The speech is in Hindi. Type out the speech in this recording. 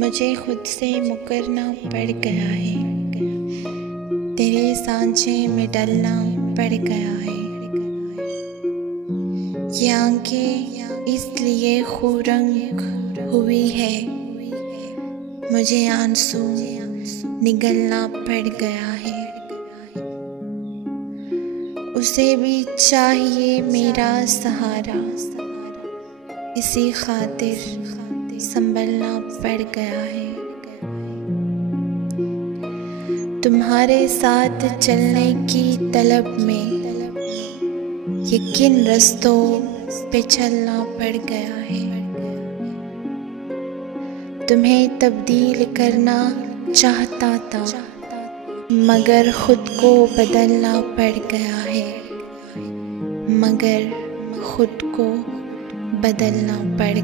मुझे खुद से मुकरना पड़ गया है, तेरे सांचे में डलना पड़ गया है। ये आंखें इसलिए खूरंग हुई है, मुझे आंसू निगलना पड़ गया है। उसे भी चाहिए मेरा सहारा, इसी खातिर संभलना पड़ गया है। तुम्हारे साथ चलने की तलब में ये किन रास्तों पे चलना पड़ गया है। तुम्हें तब्दील करना चाहता था, मगर खुद को बदलना पड़ गया है, मगर खुद को बदलना पड़